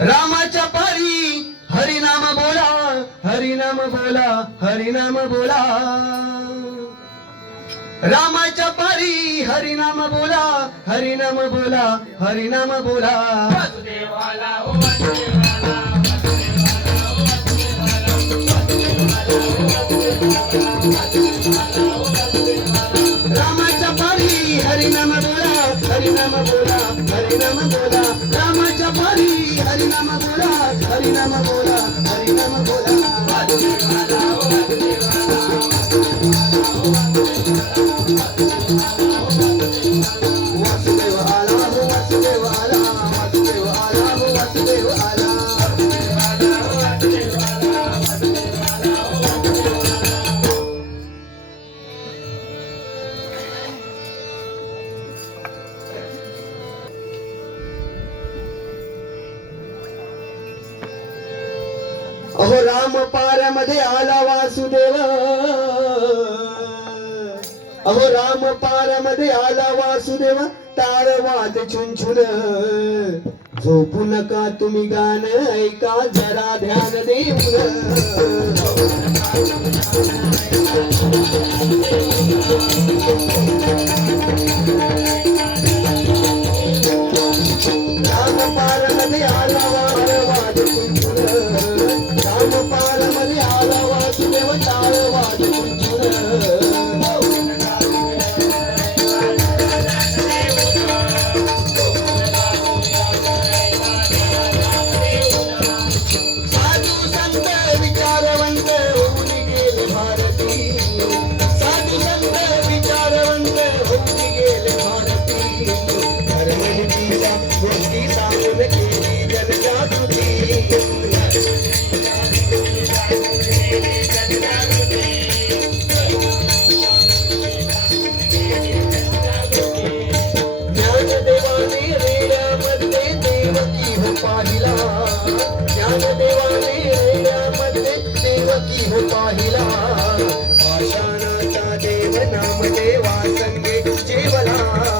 रामाच्या पारी हरिनाम बोला हरिनाम बोला हरिनाम बोला. रामाच्या पारी हरिनाम बोला हरिनाम बोला हरिनाम बोला. रामाच्या पारी हरिनाम बोला हरिनाम बोला हरिनाम बोला. हरिनाम अहो राम पाऱ्यामध्ये आला वासुदेव. अहो राम पाऱ्यामध्ये आला वासुदेव टाळ वाद छुनछुन झोपू नका तुम्ही गाणं ऐका जरा ध्यान देऊन. राम पारमध्ये आला साधू संत विचारवंत होऊन गेले भारती. ज्ञानदेवाने मध्ये देवकी हो पाहिला. पाषाणाचा देव नामदेवा संगे जेवला.